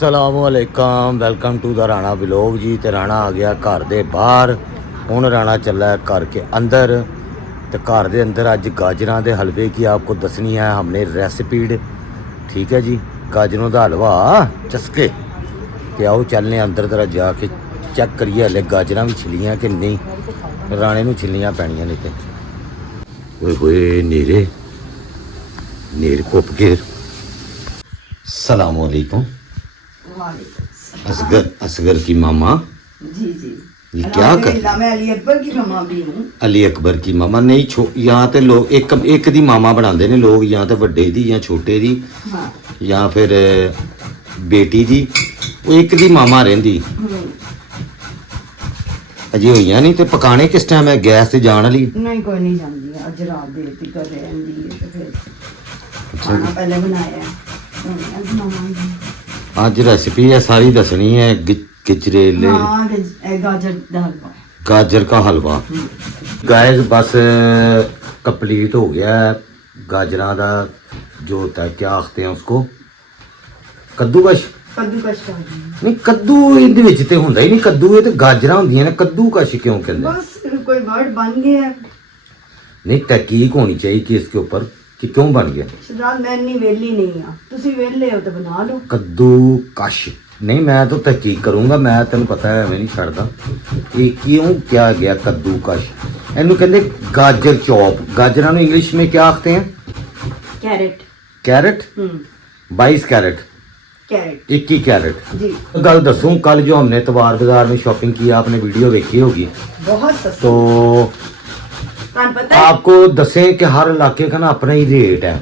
असलामुअलैकुम welcome to the Rana vlog जी। तो राणा आ गया घर के बाहर, हुण राणा चला है घर के अंदर। तो घर के अंदर अज गाजरां के हलवे की आपको दसनी है हमने रेसिपी। ठीक है जी, गाजरों का हलवा चस्के। तो आओ चलने अंदर जरा जाके चेक करिए हले गाजरां भी छिलियां कि नहीं। राणे नूं छिलनियां पैणियां नहीं तो ओए होए नेरे नेर घुप के। सलामुअलैकुम। असगर असगर की मामा जी जी ये क्या कर। मैं अली अकबर की मामा भी हूँ। अली अकबर की मामा नहीं यहाँ तो लोग एक एक दी मामा बनाते ने लोग, या तो बड़े दी या छोटे दी। हाँ। या फिर बेटी दी वो एक दी मामा रहिंदी। अजे हुई नहीं तो पकाने किस टाइम है गैस से जान वाली नहीं कोई नहीं जानती, अज रात देर तक कर रही है तो फिर खाना पहले बनाया है। अज रेसिपी है सारी दसनी है गिचरेले हाँ, गाजर का हलवा। गाजर का हलवा गाइस बस कंप्लीट हो गया है। गाजरा का जो होता है क्या आखते हैं उसको, कद्दूकश। कद्दूकश का नहीं कद्दू इहदे विच ते हुंदा ही नहीं, कद्दू ये तो गाजरा होंदियां ने, कद्दूकश क्यों कहंदे? बस कोई वर्ड बन गया है। नहीं तहकीक होनी चाहिए कि इसके ऊपर कि क्यों बन गया। शहजाद मैं इन्नी वेली नहीं हाँ, तुसी वेले हो तो बना लो। कद्दूकश नहीं, मैं तो तहकीक करूंगा, मैं तेन पता है मैं नहीं छड़दा ये क्यों क्या गया कद्दूकश। इनू कहंदे गाजर चॉप। गाजरा नूं इंग्लिश में क्या आखते हैं? Carat. Carat. 22 carat, carat 21 carat जी। गल दसूं, कल जो हमने तवार बाजार में शॉपिंग की आपने वीडियो देखी होगी, बहुत सस्ता। तो पता है आपको दसें कि हर इलाके का ना अपना ही रेट है।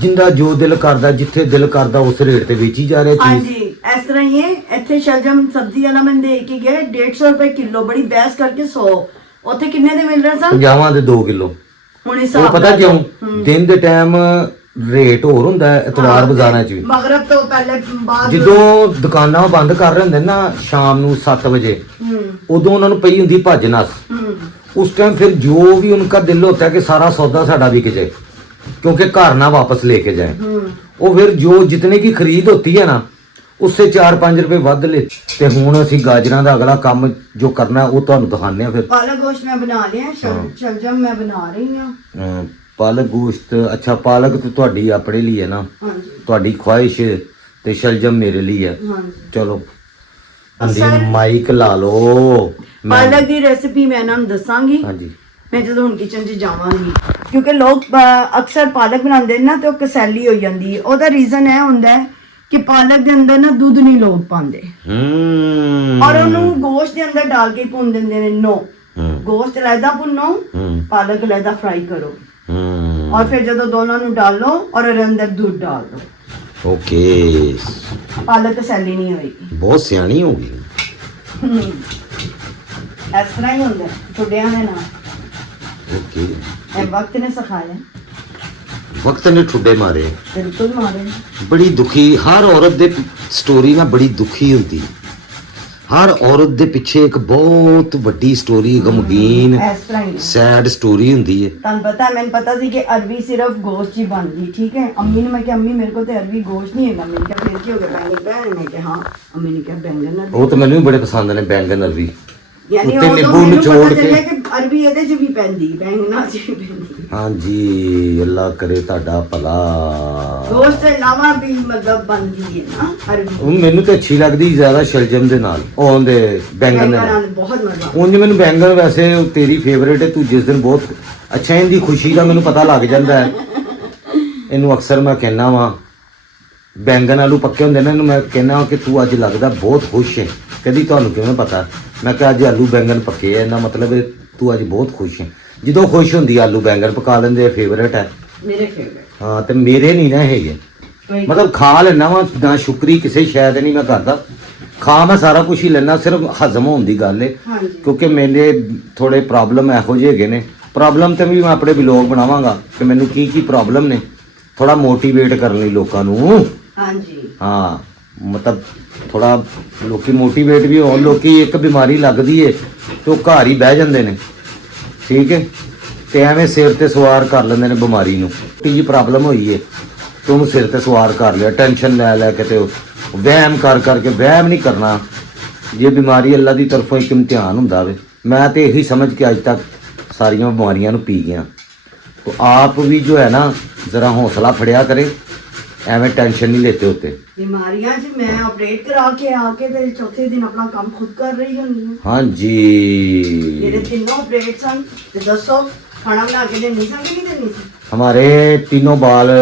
जिंदा जो दिल करदा जिथे दिल करदा उस रेट ते बेची जा रही हाँ चीज। जी इस तरह ही है। इत्थे शलजम सब्जी वाला मैं देख के गया 150 रुपए किलो, बड़ी बहस करके 100 उत्थे किन्ने दे मिल रहे सन 50 ਦੇ 2 किलो। ਹੁਣ ਉਹ ਹਿਸਾਬ ਪਤਾ ਲਾ ਕਿਉਂ ਲਓ। ਦਿਨ ਦੇ ਟਾਈਮ ਰੇਟ ਹੋਰ ਹੁੰਦਾ ਹੈ ਇਤਵਾਰ ਬਾਜ਼ਾਰਾਂ 'ਚ ਵੀ। ਮਗਰਬ ਤੋਂ ਪਹਿਲੇ ਬਾਅਦ ਜਦੋਂ ਦੁਕਾਨਾਂ ਬੰਦ ਕਰ ਰਹੇ ਹੁੰਦੇ ਨਾ ਸ਼ਾਮ ਨੂੰ 7 ਵਜੇ, ਉਦੋਂ ਉਹਨਾਂ ਨੂੰ ਪਈ ਹੁੰਦੀ ਭੱਜ ਨਸ। उस टाइम फिर जो भी उनका दिल होता है कि सारा सौदा साड़ा बिक जाए क्योंकि घर ना वापस लेके जाए, वो फिर जो जितने की खरीद होती है ना उससे 4-5 रुपए वध ले। ते हुण असीं गाजरां दा अगला काम जो करना है वो तुहानूं दिखाने फिर। पालक गोश्त मैं बना लिया, शलजम मैं बना रही हूं। पालक गोश्त अच्छा, पालक तो तुहाडी अपने लिए है ना, हां जी तुहाडी ख्वाहिश ते शलजम मेरे लिए है। हां जी चलो माइक ला लो। पालक ਦੀ ਰੈਸਿਪੀ ਮੈਂ ਇਹਨਾਂ ਨੂੰ ਦੱਸਾਂਗੀ। हाँ जी ਮੈਂ ਜਦੋਂ ਹੁਣ ਕਿਚਨ 'ਚ ਜਾਵਾਂਗੀ, ਕਿਉਂਕਿ ਲੋਕ ਅਕਸਰ ਪਾਲਕ ਬਣਾਉਂਦੇ ਨੇ ਨਾ ਤੇ ਉਹ ਕਸੈਲੀ ਹੋ ਜਾਂਦੀ ਹੈ। ਉਹਦਾ ਰੀਜ਼ਨ ਇਹ ਹੁੰਦਾ ਹੈ ਕਿ ਪਾਲਕ ਦੇ ਅੰਦਰ ਨਾ ਦੁੱਧ ਨਹੀਂ ਲੋਕ ਪਾਉਂਦੇ ਔਰ ਉਹਨੂੰ ਗੋਸ਼ਤ ਦੇ ਅੰਦਰ ਡਾਲ ਕੇ ਭੁੰਨ ਦਿੰਦੇ ਨੇ। ਨੋ, ਗੋਸ਼ਤ ਲੈਦਾ ਭੁੰਨੋ, ਪਾਲਕ ਲੈਦਾ ਫਰਾਈ ਕਰੋ और फिर जब दोनों ਨੂੰ डालो और ਉਹਦੇ ਅੰਦਰ दूध डाल दो। ओके पालक कसैली नहीं होएगी। बहुत सियानी होगी। ਇਸ ਤਰ੍ਹਾਂ ਹੀ ਹੁੰਦਾ ਛੋਟਿਆਂ ਦੇ ਨਾਲ। ओके ਇਹ ਵਕਤ ਨੇ ਸਿਖਾਇਆ। वक्त ने ठुड्डे मारे। बिल्कुल मारे। बड़ी दुखी हर औरत दे स्टोरी ना बड़ी दुखी होती। हर औरत दे पिछे एक बहुत वड्डी स्टोरी गमगीन ਇਸ ਤਰ੍ਹਾਂ ਹੀ सैड स्टोरी ਹੁੰਦੀ ਹੈ। ਤੁਹਾਨੂੰ ਪਤਾ ਮੈਨੂੰ ਪਤਾ ਸੀ ਕਿ ਅਰਬੀ ਸਿਰਫ ਗੋਸ਼ਤ ਹੀ ਬਣਦੀ। ਠੀਕ ਹੈ, ਅੰਮੀ ਨੇ ਮੈਂ ਕਿਹਾ ਅੰਮੀ ਮੇਰੇ ਕੋਲ ਤੇ ਅਰਬੀ ਗੋਸ਼ਤ ਨਹੀਂ ਹੈਗਾ। ਅੰਮੀ ਨੇ ਕਿਹਾ ਫਿਰ ਕੀ ਹੋ ਗਿਆ ਬੈਂਗਨ ਬੈਣ? ਮੈਂ ਕਿਹਾ ਹਾਂ। ਅੰਮੀ ਨੇ ਕਿਹਾ ਬੈਂਗਨ ਨਾ ਉਹ ਤਾਂ ਮੈਨੂੰ ਵੀ ਬੜੇ ਪਸੰਦ ਨੇ ਬੈਂਗਨ ਅਰਬੀ। ਯਾਨੀ ਉੱਤੇ ਉਹ ਨਿੰਬੂ ਮੈਨੂੰ ਨਿਚੋੜ ਪਤਾ ਕੇ। ਚੱਲਿਆ ਕਿ ਅਰਬੀ ਇਹਦੇ 'ਚ ਵੀ ਪੈਂਦੀ, ਬੈਂਗਨਾਂ 'ਚ ਵੀ ਪੈਂਦੀ। ਹਾਂਜੀ ਅੱਲਾ ਕਰੇ ਤੁਹਾਡਾ ਭਲਾ। ਗੋਸ਼ਤ ਤੋਂ ਇਲਾਵਾ ਵੀ ਮਤਲਬ ਬਣਦੀ ਹੈ ਨਾ ਅਰਬੀ। ਉਹ ਮੈਨੂੰ ਤਾਂ ਅੱਛੀ ਲੱਗਦੀ ਜ਼ਿਆਦਾ ਸ਼ਲਜਮ ਦੇ ਨਾਲ, ਉਹਦੇ ਬੈਂਗਨ ਦੇ ਨਾਲ। ਬਹੁਤ ਮਜ਼ਾ। ਉਂਝ ਮੈਨੂੰ ਬੈਂਗਨ ਵੈਸੇ ਤੇਰੀ ਫੇਵਰੇਟ ਹੈ, ਤੂੰ ਜਿਸ ਦਿਨ ਬਹੁਤ ਅੱਛਾ ਇਹਦੀ ਖੁਸ਼ੀ ਦਾ ਮੈਨੂੰ ਪਤਾ ਲੱਗ ਜਾਂਦਾ ਹੈ। ਇਹਨੂੰ ਅਕਸਰ ਮੈਂ ਕਹਿੰਦਾ ਵਾਂ ਬੈਂਗਨ ਆਲੂ ਪੱਕੇ ਹੁੰਦੇ ਨੇ, ਇਹਨੂੰ ਮੈਂ ਕਹਿੰਦਾ ਕਿ ਤੂੰ ਅੱਜ ਲੱਗਦਾ ਬਹੁਤ ਖੁਸ਼ ਹੈ। ਕਦੀ ਤੁਹਾਨੂੰ ਕਿਵੇਂ ਪਤਾ? ਮੈਂ ਕਿਹਾ ਅੱਜ ਆਲੂ ਬੈਂਗਨ ਪੱਕੇ ਹੈ, ਇਹਦਾ ਮਤਲਬ ਹੈ ਤੂੰ ਅੱਜ ਬਹੁਤ ਖੁਸ਼ ਹੈ। ਜਦੋਂ ਖੁਸ਼ ਹੁੰਦੀ ਆਲੂ ਬੈਂਗਨ ਪਕਾ ਲੈਂਦੇ ਫੇਵਰੇਟ ਹੈ ਮੇਰੇ ਫੇਵਰੇਟ। ਹਾਂ ਤੇ ਮੇਰੇ ਨਹੀਂ ਨਾ ਹੈਗੇ, ਮਤਲਬ ਖਾ ਲੈਣਾ ਵਾ ਨਾ, ਸ਼ੁਕਰੀ ਕਿਸੇ ਸ਼ਾਇਦ ਨਹੀਂ ਮੈਂ ਕਰਦਾ। ਖਾ ਮੈਂ ਸਾਰਾ ਕੁਝ ਹੀ ਲੈਣਾ, ਸਿਰਫ ਹਜ਼ਮ ਹੋਣ ਦੀ ਗੱਲ ਹੈ। ਕਿਉਂਕਿ ਮੇਰੇ ਥੋੜੇ ਪ੍ਰੋਬਲਮ ਇਹੋ ਜਿਹੇ ਹੈਗੇ ਨੇ। ਪ੍ਰੋਬਲਮ ਤੇ ਵੀ ਮੈਂ ਆਪਣੇ ਵਲੌਗ ਬਣਾਵਾਂਗਾ ਕਿ ਮੈਨੂੰ ਕੀ ਕੀ ਪ੍ਰੋਬਲਮ ਨੇ, ਥੋੜਾ ਮੋਟੀਵੇਟ ਕਰਨ ਲਈ ਲੋਕਾਂ ਨੂੰ। ਹਾਂਜੀ ਹਾਂ ਮਤਲਬ ਥੋੜਾ ਲੋਕੀ ਮੋਟੀਵੇਟ ਵੀ ਹੋਣ। ਲੋਕੀ ਇੱਕ ਬਿਮਾਰੀ ਲੱਗਦੀ ਏ ਤੇ ਉਹ ਘਰ ਹੀ ਬਹਿ ਜਾਂਦੇ ਨੇ। ਠੀਕ ਹੈ, ਤੇ ਐਵੇਂ ਸਿਰ ਤੇ ਸਵਾਰ ਕਰ ਲੈਂਦੇ ਨੇ ਬਿਮਾਰੀ ਨੂੰ। ਟੀ ਪ੍ਰੋਬਲਮ ਹੋਈ ਏ ਤੇ ਉਹਨੂੰ ਸਿਰ ਤੇ ਸਵਾਰ ਕਰ ਲਿਆ, ਟੈਨਸ਼ਨ ਲੈ ਲੈ ਕੇ ਤੇ ਵਹਿਮ ਕਰ ਕਰਕੇ ਵਹਿਮ ਨਹੀਂ ਕਰਨਾ। ये बीमारी अल्लाह की तरफों एक इम्तिहान हुंदा वे। मैं तो यही समझ के अज तक सारिया बीमारियां नूं पी गया। तो आप भी जो है ना ज़रा हौसला फड़िया करें, एवं टेंशन नहीं लेते होते। बीमारियां जी मैं ऑपरेट करा के आके ते चौथे दिन अपना काम खुद कर रही हूं। हाँ जी, मेरे तीनों ऑपरेट सन। ते दसो खाना बना के देनी सन कि नहीं देनी सी? हमारे तीनों बाल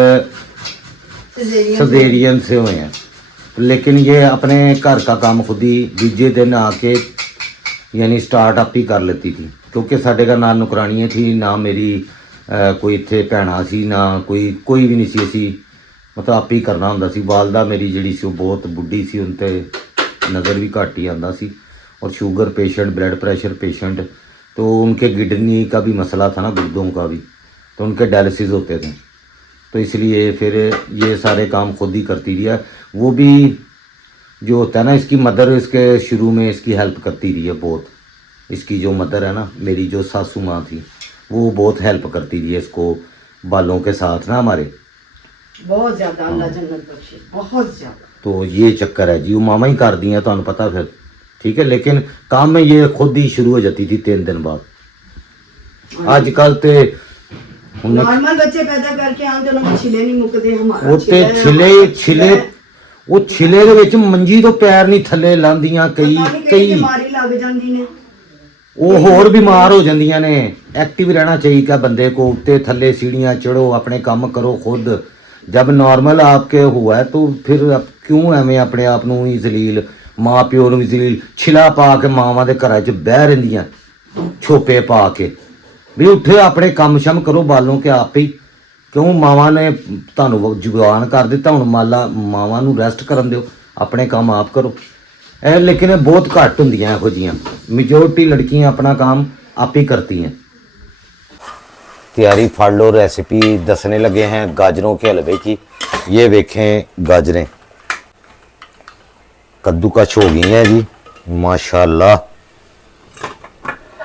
सिजेरियन सजेरियन से हुए हैं, लेकिन ये अपने घर का काम खुद ही दूजे दिन आके यानी स्टार्ट अप ही कर लेती थी, क्योंकि साढ़े घर ना नौकरानियाँ थी, ना मेरी कोई इत्थे भैणा सी, ना कोई भी नहीं सी। असी मतलब आप ही करना हुंदा सी। वालदा मेरी जिहड़ी सी बहुत बुढ़ी सी, उन ते नज़र भी घट ही आंदा सी, और sugar patient, blood pressure patient, तो उनके किडनी का भी मसला था ना, गुर्दों का भी, तो उनके डायलिसिस होते थे। तो इसलिए फिर ये सारे काम खुद ही करती रही है। वो भी जो होता है ना, इसकी मदर इसके शुरू में इसकी हेल्प करती रही है बहुत। इसकी जो मदर है ना, मेरी जो सासू माँ थी, वो बहुत हेल्प करती रही है इसको बालों के साथ ना हमारे, बहुत ज्यादा। अल्लाह जन्नत बख्शे, बहुत ज्यादा। तो ये चक्कर है जी। वो मामा ही कर दी हैं, तो पता फिर ठीक है, लेकिन काम में ये खुद ही शुरू हो जाती थी 3 दिन बाद। आजकल तो नॉर्मल बच्चे पैदा करके आते उन्होंने छिले नहीं मुकदे। हमारा ਉਹ ਤੇ ਛਿਲੇ ਦੇ ਵਿੱਚ ਮੰਜੀ ਤੋਂ ਪੈਰ ਨਹੀਂ ਥੱਲੇ ਲਾਂਦੀਆਂ ਕਈ बीमारी लग जाती ने। ਉਹ ਹੋਰ ਬਿਮਾਰ ਹੋ ਜਾਂਦੀਆਂ ਨੇ। एक्टिव रहना चाहिए बंदे को, उत्ते थल्ले सीढ़ियाँ चढ़ो, अपने काम करो खुद। जब नॉर्मल आपके हुआ है तो फिर क्यों एवें अपने आप नूं ही जलील, माँ प्यो नूं भी जलील, छिला पा के मावां दे घरां च बह रहिंदियां छोपे पा के भी उठे अपने काम शम करो बालों के आप ही। क्यों मावां ने तुहानूं जुगान कर दिता, हुण मावां नूं रेस्ट करन दिओ, अपने काम आप करो। लेकिन बहुत घट होंदियां इहो जिहियां, मेजोरिटी लड़कियां अपना काम आप ही करती हैं। तैयारी फाड़ लो, रेसिपी दसने लगे हैं गाजरों के हलवे की। ये देखें गाजरें कद्दूकश हो गई हैं जी माशाल्लाह।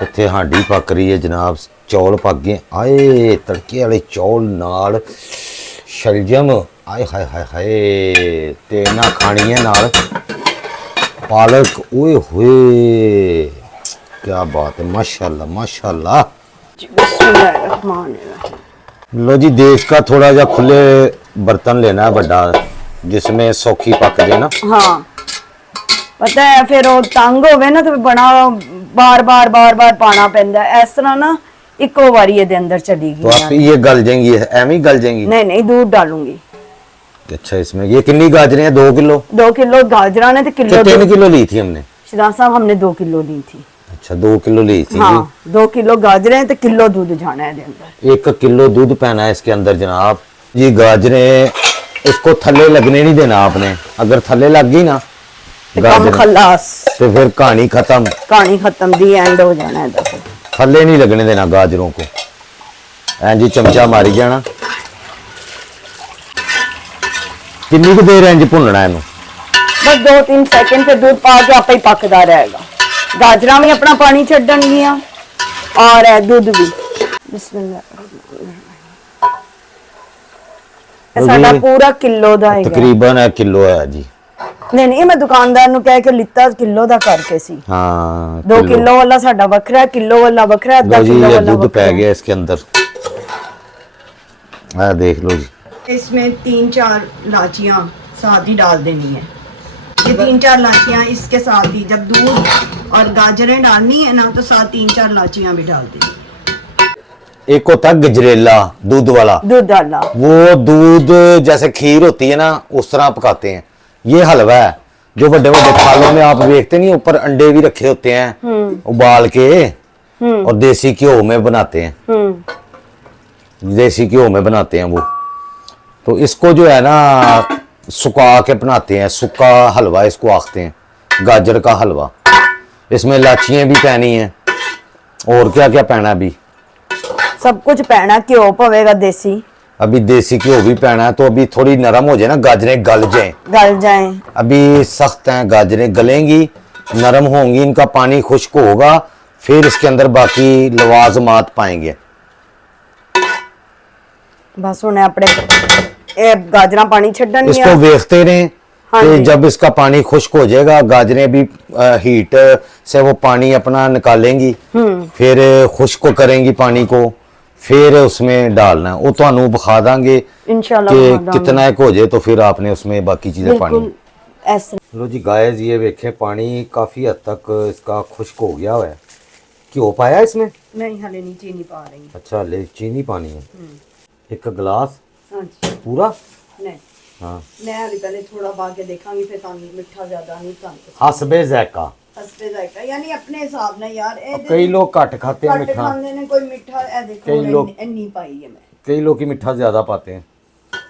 इत्थे हांडी पक रही है जनाब, चौल पक गए। आए तड़के वाले चौल नाल शलजम, आए हाय हाय हाय, ते ना खानी है नाल पालक। ओए होए क्या बात है, माशाल्लाह माशाल्लाह। लो जी, देश का थोड़ा जा खुले बर्तन लेना है बड़ा, जिसमें सौखी पक जाए ना। हाँ पता है, फिर वो तंग होवे ना तो बड़ा बार बार पाना पैंदा। इस तरह ना इको बारी ये अंदर चली गई। तो आप ये गल जाएंगी, एवं ही गल जाएंगी? नहीं दूध डालूंगी। अच्छा, इसमें ये कितनी गाजरें हैं? 2 किलो? 2 किलो गाजरा ने, तो किलो 3 किलो ली थी हमने। शिराज साहब हमने 2 किलो ली थी। अच्छा 2 किलो ली थी। हाँ, 2 किलो गाजरें तो किलो दूध जाना है अंदर। 1 किलो दूध पैना है इसके अंदर जनाब। ये गाजरें इसको थल्ले लगने नहीं देना आपने, अगर थल्ले लग गई ना खलास तो फिर कहानी खत्म दी एंड हो जाना है। थल्ले नहीं लगने देना गाजरों को। इंज चमचा मारी जाना। कितनी कुछ देर इंज भुनना है? बस 2-3 सेकंड, फिर दूध पा के आपे ही पकदा रहेगा। गाजरा भी अपना पानी छड्डणगियां और दूध भी। बिस्मिल्लाह। साडा पूरा किलो दा है, तकरीबन 1 किलो है जी। नहीं मैं दुकानदार नु कह के लिता किलो दा करके सी। हाँ 2 किलो वाला साडा वखरा, किलो वाला वखरा, आधा किलो वाला दूध पै गया इसके अंदर। आ देख लो जी, इसमें 3-4 लाचियां साथ ही डाल देनी है। ये 3-4 लाचियां इसके साथ ही, जब दूध और गाजरें डालनी है ना तो साथ 3-4 लाचियां भी डाल देनी। एक होता है गजरेला दूध वाला, दूध डाला, वो दूध जैसे खीर होती है ना उस तरह पकाते हैं। ये हलवा है जो बड़े बड़े थालों में आप देखते नहीं, ऊपर अंडे भी रखे होते हैं उबाल के, और देसी घ्यो में बनाते हैं। देसी घ्यो में बनाते हैं वो। तो इसको जो है ना सुखा के बनाते हैं, सूखा हलवा इसको आखते हैं, गाजर का हलवा। इसमें इलाचियाँ भी पैनी है, और क्या क्या पैना भी, सब कुछ पैना। घ्यो पवेगा देसी, अभी देसी घ्यो भी पैना है। तो अभी थोड़ी नरम हो जाए ना, गाजरें गल जाएं। अभी सख्त हैं, गाजरें गलेंगी, नरम होंगी, इनका पानी खुश्क होगा, फिर इसके अंदर बाकी लवाजमात पाएंगे। बस हुण अपने गाजरा पानी छड्डन, इसको देखते रहें हाँ तो जी। जब इसका पानी खुश्क हो जाएगा, गाजरें भी हीट से वो पानी अपना निकालेंगी, फिर खुश्क करेंगी पानी को, फिर उसमें डालना है। वो तो बखा देंगे इंशाल्लाह कि बखा देंगे। कितना एक हो जाए तो फिर आपने उसमें बाकी चीजें पानी। बिल्कुल ऐसे। लो जी गाइस, ये देखें पानी काफी हद तक इसका खुश्क हो गया हुआ है। घ्यो पाया इसमें? नहीं हले नहीं चीनी पा रही। अच्छा, ले चीनी पानी है। एक गिलास हाँ जी। पूरा? नहीं हाँ, मैं अभी पहले थोड़ा पा के देखांगी, फिर तानी मिठा ज्यादा नहीं तानी हसबे जायका। हसबे जायका यानी अपने हिसाब ना यार। ए कई लोग घट खाते हैं घट मिठा, खांदे ने, कोई मिठा ए देखो कई लोग- इन्नी पाई है मैं। कई लोग की मिठा ज्यादा पाते हैं।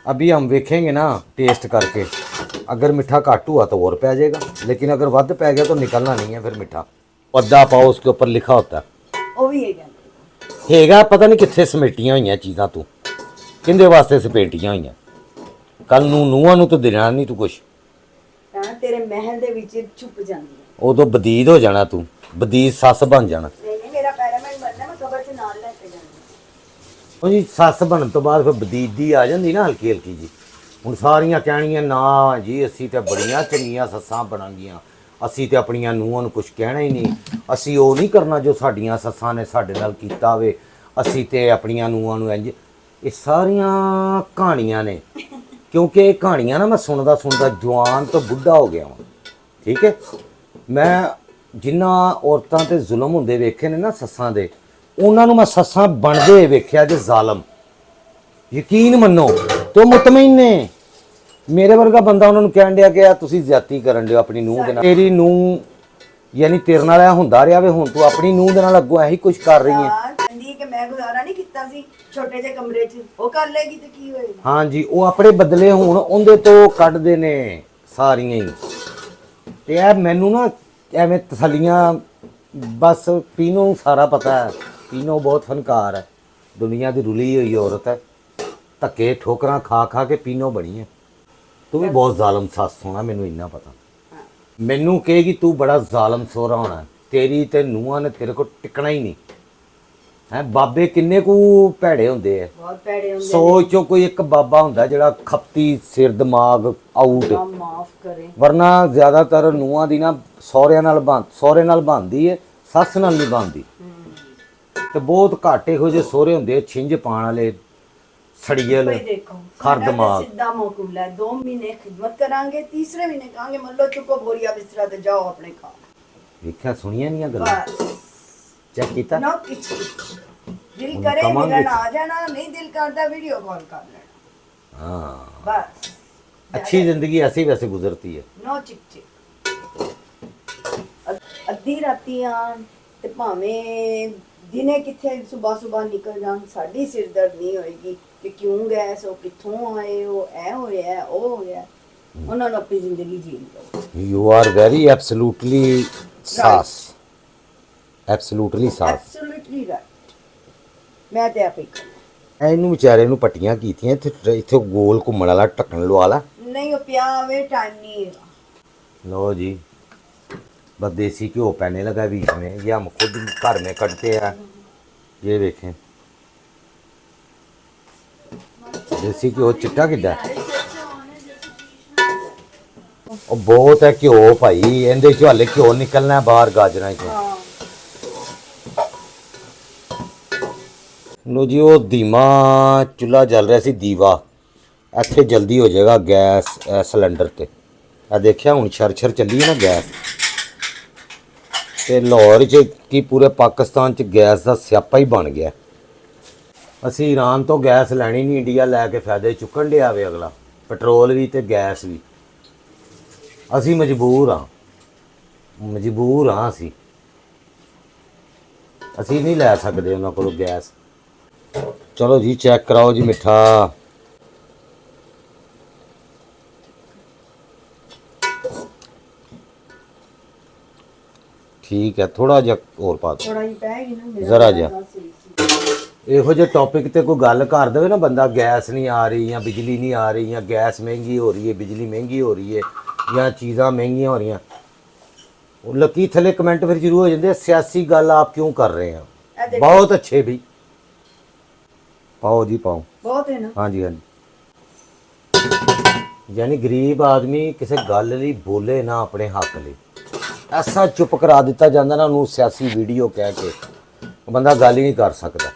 अभी हम देखेंगे ना टेस्ट करके, अगर मिठा घट हुआ तो और पै जाएगा, लेकिन अगर वध पै गया तो निकलना नहीं है फिर मिठा। पद्दा पाओ, उसके ऊपर लिखा होता है। ਉਹ ਵੀ ਹੈਗਾ। ਹੈਗਾ ਪਤਾ ਨਹੀਂ ਕਿੱਥੇ ਸਮੇਟੀਆਂ ਹੋਈਆਂ ਚੀਜ਼ਾਂ ਤੂੰ, ਕਿੰਦੇ ਵਾਸਤੇ ਸਮੇਟੀਆਂ ਹੋਈਆਂ। ਕੱਲ ਨੂੰ ਨੂੰਹਾਂ ਨੂੰ ਤਾਂ ਦੇਣਾ ਨਹੀਂ ਤੂੰ ਕੁਛ, ਤਾਂ ਤੇਰੇ ਮਹਿਲ ਦੇ ਵਿੱਚ ਛੁਪ ਜਾਂਦੀ ਹੈ। ਉਦੋਂ ਬਦੀਦ ਹੋ ਜਾਣਾ ਤੂੰ, ਬਦੀਦ ਸੱਸ ਬਣ ਜਾਣਾ। ਨਹੀਂ ਨਹੀਂ ਮੇਰਾ ਪੈਰਾਮੈਂਟ ਬਣਨਾ, ਮੈਂ ਕਬਰ 'ਚ ਨਾਲ ਲੈ ਕੇ ਜਾਣਾ। ਉਹ ਜੀ ਸੱਸ ਬਣਨ ਤੋਂ ਬਾਅਦ ਫਿਰ ਬਦੀਦ ਦੀ ਆ ਜਾਂਦੀ ਨਾ ਹਲਕੀ ਹਲਕੀ ਜੀ। ਹੁਣ ਸਾਰੀਆਂ ਕਹਿਣੀਆਂ ਨਾ ਜੀ ਅਸੀਂ ਤਾਂ ਬੜੀਆਂ ਚੰਗੀਆਂ ਸੱਸਾਂ ਬਣਾਂਗੀਆਂ, ਅਸੀਂ ਤੇ ਆਪਣੀਆਂ ਨੂੰਹਾਂ ਨੂੰ ਕੁਝ ਕਹਿਣਾ ਹੀ ਨਹੀਂ, ਅਸੀਂ ਉਹ ਨਹੀਂ ਕਰਨਾ ਜੋ ਸਾਡੀਆਂ ਸੱਸਾਂ ਨੇ ਸਾਡੇ ਨਾਲ ਕੀਤਾ ਹੋਵੇ, ਅਸੀਂ ਤੇ ਆਪਣੀਆਂ ਨੂੰਹਾਂ ਨੂੰ ਇੰਜ। ਇਹ ਸਾਰੀਆਂ ਕਹਾਣੀਆਂ ਨੇ, ਕਿਉਂਕਿ ਇਹ ਕਹਾਣੀਆਂ ਨਾ ਮੈਂ ਸੁਣਦਾ ਜਵਾਨ ਤੋਂ ਬੁੱਢਾ ਹੋ ਗਿਆ ਵਾਂ। ਠੀਕ ਹੈ, ਮੈਂ ਜਿਨ੍ਹਾਂ ਔਰਤਾਂ ਤੇ ਜ਼ੁਲਮ ਹੁੰਦੇ ਵੇਖੇ ਨੇ ਨਾ ਸੱਸਾਂ ਦੇ, ਉਹਨਾਂ ਨੂੰ ਮੈਂ ਸੱਸਾਂ ਬਣਦੇ ਵੇਖਿਆ ਜੇ ਜ਼ਾਲਮ। ਯਕੀਨ ਮੰਨੋ ਤੋ ਮੁਤਮਈਨ ਨੇ। ਮੇਰੇ ਵਰਗਾ ਬੰਦਾ ਉਹਨਾਂ ਨੂੰ ਕਹਿਣ ਡਿਆ ਕਿ ਆ ਤੁਸੀਂ ਜ਼ਿਆਦਤੀ ਕਰਨ ਦਿਓ ਆਪਣੀ ਨੂੰਹ ਦੇ ਨਾਲ। ਤੇਰੀ ਨੂੰਹ ਯਾਨੀ ਤੇਰੇ ਨਾਲ ਇਹ ਹੁੰਦਾ ਰਿਹਾ ਵੇ, ਹੁਣ ਤੂੰ ਆਪਣੀ ਨੂੰਹ ਦੇ ਨਾਲ ਅੱਗੋਂ ਇਹੀ ਕੁਝ ਕਰ ਰਹੀ ਹੈ। ਕਹਿੰਦੀ ਕਿ ਮੈਂ ਗੁਜ਼ਾਰਾ ਨਹੀਂ ਕੀਤਾ ਸੀ ਛੋਟੇ ਜਿਹੇ ਕਮਰੇ 'ਚ, ਉਹ ਕਰ ਲੇਗੀ ਤੇ ਕੀ ਹੋਏਗਾ। ਹਾਂਜੀ, ਉਹ ਆਪਣੇ ਬਦਲੇ ਹੁਣ ਉਹਦੇ ਤੋਂ ਕੱਢਦੇ ਨੇ ਸਾਰੀਆਂ ਹੀ। ਤੇ ਇਹ ਮੈਨੂੰ ਨਾ ਐਵੇਂ ਤਸੱਲੀਆਂ, ਬਸ ਪੀਨੋ ਨੂੰ ਸਾਰਾ ਪਤਾ ਹੈ, ਪੀਨੋ ਬਹੁਤ ਫਨਕਾਰ ਹੈ, ਦੁਨੀਆ ਦੀ ਰੁਲੀ ਹੋਈ ਔਰਤ ਹੈ, ਧੱਕੇ ਠੋਕਰਾਂ ਖਾ ਖਾ ਕੇ ਪੀਨੋ ਬਣੀ ਹੈ। ਤੂੰ ਵੀ ਬਹੁਤ ਜ਼ਾਲਮ ਸੱਸ ਹੋਣਾ, ਮੈਨੂੰ ਇੰਨਾ ਪਤਾ। ਮੈਨੂੰ ਕਹੇਗੀ ਤੂੰ ਬੜਾ ਜ਼ਾਲਮ ਸੋਹਰਾ ਹੋਣਾ, ਤੇਰੀ ਤੇ ਨੂੰਹਾਂ ਨੇ ਤੇਰੇ ਕੋਲ ਟਿਕਣਾ ਹੀ ਨਹੀਂ ਹੈ। ਬਾਬੇ ਕਿੰਨੇ ਕੁ ਭੈੜੇ ਹੁੰਦੇ ਆ, ਬਹੁਤ ਪੈੜੇ ਹੁੰਦੇ 100 ਚੋਂ ਕੋਈ ਇੱਕ ਬਾਬਾ ਹੁੰਦਾ ਜਿਹੜਾ ਖਪਤੀ ਸਿਰ ਦਿਮਾਗ ਆਊਟ, ਆ, ਮਾਫ ਕਰੇ। ਵਰਨਾ ਜ਼ਿਆਦਾਤਰ ਨੂੰਹਾਂ ਦੀ ਨਾ ਸਹੁਰੇ ਨਾਲ ਬਣਦੀ ਹੈ, ਸੱਸ ਨਾਲ ਨਹੀਂ ਬਣਦੀ। ਤੇ ਬਹੁਤ ਘੱਟ ਇਹੋ ਜਿਹੇ ਸਹੁਰੇ ਹੁੰਦੇ ਆ ਛਿੰਝ ਪਾਣ ਵਾਲੇ, ਸੜੀਅਲ, ਭਾਈ ਦੇਖੋ ਖਰ ਸਾਡਾ ਤਾਂ ਦਿਮਾਗ। ਸਿੱਧਾ ਮੌਕੂਲਾ ਹੈ, 2 ਮਹੀਨੇ ਖਿਦਮਤ ਕਰਾਂਗੇ, ਤੀਸਰੇ ਮਹੀਨੇ ਕਹਾਂਗੇ ਮੱਲੋ ਚੁੱਕੋ ਬੋਰੀਆ ਬਿਸਤਰਾ ਤੇ ਜਾਓ ਆਪਣੇ ਘਰ। ਵੇਖਿਆ ਸੁਣੀਆਂ ਨਹੀਂ ਗੱਲਾਂ, ਬਸ ਚੈੱਕ ਕੀਤਾ। ਨਾ ਕਿਛ ਦਿਲ ਕਰੇ ਕਮਾਂਗੇ। ਮਿਲਣ ਆ ਜਾਣਾ, ਨਹੀਂ ਦਿਲ ਕਰਦਾ ਵੀਡੀਓ ਕਾਲ ਕਰ ਲੈਣਾ। हाँ, ਬਸ अच्छी जिंदगी ऐसी वैसे गुजरती है। ਨੋ ਚਿਕ ਚਿਕ। ਅੱਧੀ ਰਾਤੀ ਆਣ ਤੇ ਭਾਵੇਂ ਦਿਨੇ ਕਿੱਥੇ ਸਵੇਰ ਨਿਕਲ ਜਾਣ, ਸਾਡੀ ਸਿਰਦਰਦ ਨਹੀਂ ਹੋਏਗੀ ਕਿ ਕਿਉਂ ਗਏ ਸੋ, ਕਿੱਥੋਂ ਆਏ ਹੋ, ਐ ਹੋਇਆ ਉਹ ਹੋਇਆ। ਉਹਨਾਂ ਨੂੰ ਆਪਣੀ ਜ਼ਿੰਦਗੀ ਜੀਣ ਦਿਓ। You are very absolutely sass, absolutely sass। Absolutely right. ਮੈਂ ਤੇ ਆਪੇ ਕਰਨਾ। ਇਹਨੂੰ ਵਿਚਾਰੇ ਨੂੰ ਪੱਟੀਆਂ ਕੀਤੀਆਂ, ਇੱਥੇ ਗੋਲ ਘੁੰਮਣ ਵਾਲਾ ਢੱਕਣ ਲਵਾ ਲਾ। ਨਹੀਂ ਉਹ ਪਿਆ ਵੇ, ਟਾਈਮ नहीं है। लो जी, बस देसी घ्यो पैने लगा बीच में, ये हम खुद घर में कटते हैं। ये देखें देसी घ्यो चिट्टा किड्डा है। ਉਹ ਬਹੁਤ ਹੈ ਘਿਓ ਭਾਈ, ਇਹਦੇ ਚੋਂ ਹਲੇ ਘਿਓ ਨਿਕਲਣਾ ਬਾਹਰ ਗਾਜਰਾਂ ਚੋਂ। ਹਾਂ ਲੋ ਜੀ, ਉਹ ਧੀਮਾ ਚੁੱਲ੍ਹਾ ਜਲ ਰਿਹਾ ਸੀ, ਦੀਵਾ। ਇੱਥੇ ਜਲਦੀ ਹੋ ਜਾਏਗਾ ਗੈਸ ਸਿਲੰਡਰ ਤੇ। ਆ ਦੇਖਿਆ ਹੁਣ ਛਰ ਚੱਲੀ ਹੈ ਨਾ ਗੈਸ। ਤੇ ਲਾਹੌਰ 'ਚ ਕੀ ਪੂਰੇ ਪਾਕਿਸਤਾਨ 'ਚ ਗੈਸ ਦਾ ਸਿਆਪਾ ਹੀ ਬਣ ਗਿਆ। ਅਸੀਂ ਈਰਾਨ ਤੋਂ ਗੈਸ ਲੈਣੀ ਨਹੀਂ, ਇੰਡੀਆ ਲੈ ਕੇ ਫਾਇਦੇ ਚੁੱਕਣ ਡਿਆ ਵੇ ਅਗਲਾ, ਪੈਟਰੋਲ ਵੀ ਤੇ ਗੈਸ ਵੀ। ਅਸੀਂ ਮਜਬੂਰ ਹਾਂ ਅਸੀਂ ਨਹੀਂ ਲੈ ਸਕਦੇ ਉਹਨਾਂ ਕੋਲੋਂ ਗੈਸ। ਚਲੋ ਜੀ ਚੈੱਕ ਕਰਾਓ ਜੀ ਮਿੱਠਾ। ਠੀਕ ਹੈ, ਥੋੜਾ ਜਿਹਾ ਹੋਰ ਪਾ ਦਿਓ, ਥੋੜਾ ਹੀ ਪੈਗੀ ਨਾ ਮੇਰਾ ਜ਼ਰਾ ਜਿਹਾ। ਜ਼ਿਆਦਾ ਸਹੀ ਸੀ। ਇਹੋ ਜਿਹੇ ਟੌਪਿਕ ਤੇ ਕੋਈ ਗੱਲ ਕਰ ਦੇਵੇ ਨਾ ਬੰਦਾ, ਗੈਸ ਨਹੀਂ ਆ ਰਹੀ ਜਾਂ ਬਿਜਲੀ ਨਹੀਂ ਆ ਰਹੀ ਜਾਂ ਗੈਸ ਮਹਿੰਗੀ ਹੋ ਰਹੀ ਹੈ, ਬਿਜਲੀ ਮਹਿੰਗੀ ਹੋ ਰਹੀ ਹੈ ਜਾਂ ਚੀਜ਼ਾਂ ਮਹਿੰਗੀਆਂ ਹੋ ਰਹੀਆਂ, ਉਹ ਲੱਕੀ ਥੱਲੇ ਕਮੈਂਟ ਫਿਰ ਜ਼ਰੂਰ ਹੋ ਜਾਂਦੇ, ਸਿਆਸੀ ਗੱਲ ਆਪ ਕਿਉਂ ਕਰ ਰਹੇ हैं। ਇਹ ਦੇਖੋ, बहुत अच्छे भी पाओ जी पाओ। ਬਹੁਤ ਹੈ ਨਾ। हाँ जी हाँ जी। ਯਾਨੀ ਗਰੀਬ ਆਦਮੀ ਕਿਸੇ ਗੱਲ ਲਈ ਬੋਲੇ ਨਾ ਆਪਣੇ ਹੱਕ ਲਈ, ਐਸਾ ਚੁੱਪ ਕਰਾ ਦਿੱਤਾ ਜਾਂਦਾ ਨਾ ਉਹਨੂੰ ਸਿਆਸੀ ਵੀਡੀਓ ਕਹਿ ਕੇ, ਉਹ ਬੰਦਾ ਗੱਲ ਹੀ ਨਹੀਂ ਕਰ ਸਕਦਾ।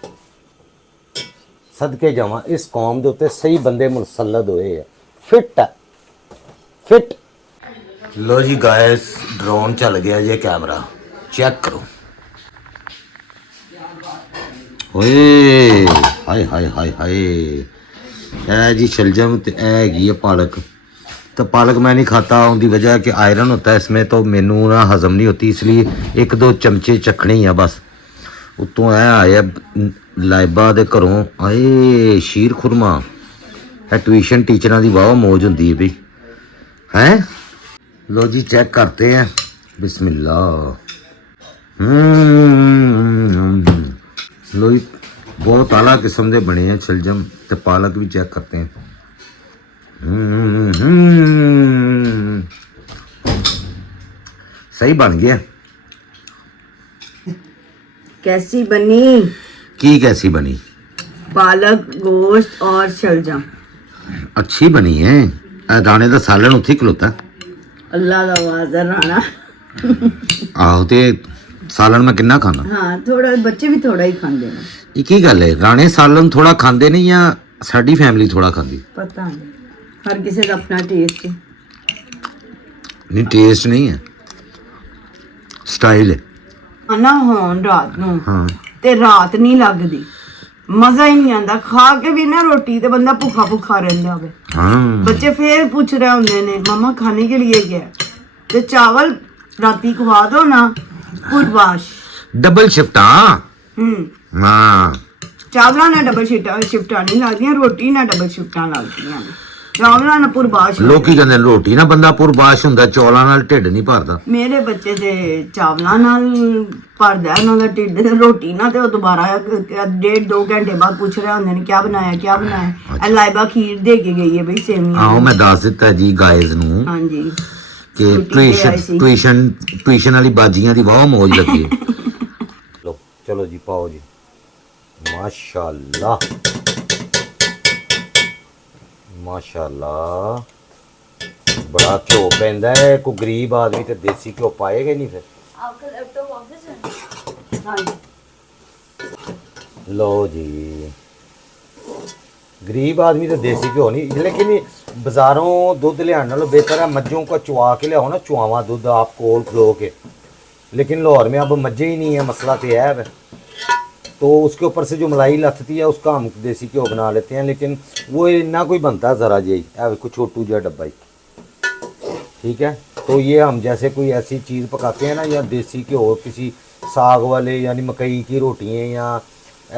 ਸਦਕੇ ਜਾਵਾਂ ਇਸ ਕੌਮ ਦੇ ਉੱਤੇ ਸਹੀ ਬੰਦੇ ਮੁਸੱਲਦ ਹੋਏ ਆ, ਫਿੱਟ ਹੈ ਫਿੱਟ। ਲੋ ਜੀ ਗਾਇਸ, ਡਰੋਨ ਚੱਲ ਗਿਆ ਜੇ, ਕੈਮਰਾ ਚੈੱਕ ਕਰੋ। ਓਏ ਹਾਏ ਹਾਏ ਹਾਏ ਹਾਏ, ਇਹ जी शलजम तो हैगी है पालक। तो पालक मैं नहीं खाता, उनकी वजह कि आयरन होता है इसमें, तो मैनू ना हजम नहीं होती, इसलिए एक दो चमचे चखने ही है बस। उत्तों है आया लाइबा दे घरों, आए शीर खुरमा, ट्यूशन टीचर की वाह मौज होंगी है भी हैं। लो जी चेक करते हैं, बिस्मिल्लाह। लो जी बहुत आला किस्म के बने हैं शलजम, तो पालक भी चेक करते हैं। सही बन गया। कैसी बनी? की कैसी बनी? पालक, गोश्त और शलजम अच्छी बनी है। दाने का सालन उत्थे खलोता, अल्लाह दा वादा राणा। आहो ते सालन मैं किन्ना खाना? हाँ, थोड़ा बच्चे भी थोड़ा ही खाते हैं। ये की गल है, राणे सालन थोड़ा खाते नहीं या साडी फैमिली थोड़ा खाती? पता नहीं, हर किसी का अपना टेस्ट है। नहीं टेस्ट नहीं है, स्टाइल है। खाना होन रात नूं हाँ ते रात नहीं लगदी, मजा ही नहीं आंदा। खा के भी ना रोटी ते बंदा भुखा भुखा रहिंदा होवे। हाँ बच्चे फिर पूछ रहे होंदे ने मम्मा खाने के लिए क्या है, ते चावल राती खवा दो ना, पूर्वाश। डबल शिफ्टा। हाँ चावलों ने डबल शिफ्टा नहीं लगदियां, रोटी ना डबल शिफ्टा लगदियां ने। चावलों ने पूर्वाश। लोग की कहते रोटी ना बंदा पुरबाश हुंदा, चौलां नाल ढिड नहीं भरदा। मेरे बच्चे ते चावलों नाल भरदा उन्हां दा ढिड, ते रोटी ना ते ओ दोबारा 1.5-2 घंटे बाद पूछ रहे होंदे ने क्या बनाया क्या बनाया। लाइबा खीर दे के गई है भाई, सेवियां। आओ मैं दस दिता जी गाइस नूं हाँ जी कि ट्यूशन वाली बाजियां दी वाह मौज लगी है। लो चलो जी पाओ जी, माशाल्लाह माशाल्लाह, बड़ा घ्यो पैंदा है। कोई गरीब आदमी तो देसी घ्यो पाएगा नहीं फिर। आपका लैपटॉप ऑफिस है? हाँ जी। लो जी, गरीब आदमी तो देसी घ्यो नहीं, लेकिन बाजारों दुध लियाने नालों बेहतर है मज्जों को चुआ के लियाओ ना, चुआवा दुध आप कोल खलो के। लेकिन लाहौर में अब मज्जे ही नहीं है, मसला तो है। तो उसके ऊपर से जो मलाई लथती है उसका हम देसी घ्यो बना लेते हैं, लेकिन वो इतना कोई बनता है ज़रा जी कुछ छोटू जहा डब्बा ही, ठीक है। तो ये हम जैसे कोई ऐसी चीज़ पकाते हैं ना, या देसी घ्यो किसी साग वाले यानी मकई की रोटियाँ, या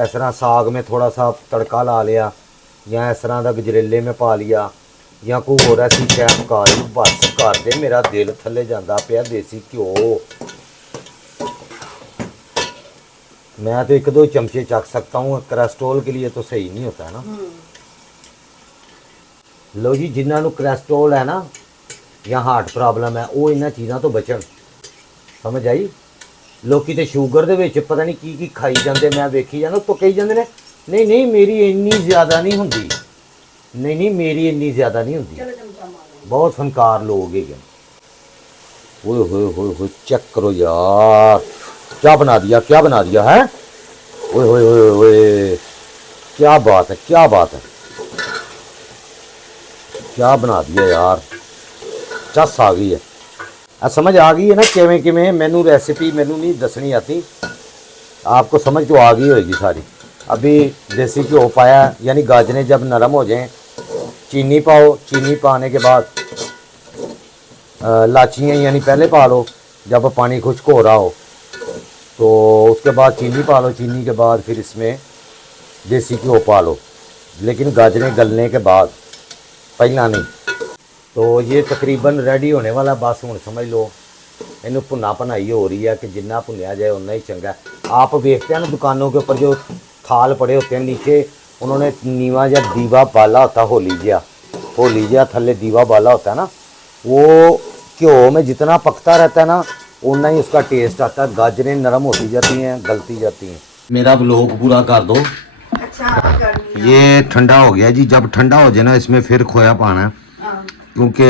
इस तरह साग में थोड़ा सा तड़का ला लिया, या इस तरह का गजरेले में पा लिया, या कोई और ऐसी शै पका ली, बस घर दे मेरा दिल थले जाता पिया देसी घ्यो। मैं तो 1-2 चमचे चख सकता हूँ, कोलेस्ट्रोल के लिए तो सही नहीं होता है ना। लो जी, जिन्होंने कोलेस्ट्रोल है ना या हार्ट प्रॉब्लम है, वो इन्होंने चीज़ों तो बचन, समझ आई। लोग तो शूगर दे विच पता नहीं की खाई जाते, मैं वेखी जाना तो कही जाते ने नहीं नहीं मेरी इन्नी ज़्यादा नहीं होंगी, नहीं नहीं मेरी इन्नी ज़्यादा नहीं होंगी। बहुत फनकार लोग है। ओए होए होए होए, चेक करो यार, क्या बना दिया क्या बना दिया है। ओए होए होए होए, क्या बात है क्या बात है, क्या बना दिया यार, चस आ गई है। समझ आ गई है ना किवें किवें। मैनू रेसिपी मैनू नहीं दसनी आती, आपको समझ तो आ गई होगी सारी। अभी देसी घ्यो पाया, यानी गाजरें जब नरम हो जाएं, चीनी पाओ, चीनी पाने के बाद लाचियाँ यानी पहले पा लो जब पानी खुश्क हो रहा हो, तो उसके बाद चीनी पा लो, चीनी के बाद फिर इसमें देसी घ्यो पा लो, लेकिन गाजरें गलने के बाद, पहला नहीं। तो ये तकरीबन रेडी होने वाला, बस हुण समझ लो इनू भुना भुनाई हो रही है कि जिन्ना भुनिया जाए उतना ही चंगा है। आप देखते हैं ना दुकानों के ऊपर जो थाल पड़े होते हैं, नीचे उन्होंने नीवा या दीवा बाला होता, होली जिहा थल्ले दीवा बाला होता है ना, वो घ्यो में जितना पकता रहता है ना उतना ही उसका टेस्ट आता है। गाजरें नरम होती जाती हैं, गलती जाती हैं। मेरा ब्लॉग पूरा कर दो। अच्छा, ये ठंडा हो गया जी, जब ठंडा हो जाए ना इसमें फिर खोया पाना है, ਕਿਉਂਕਿ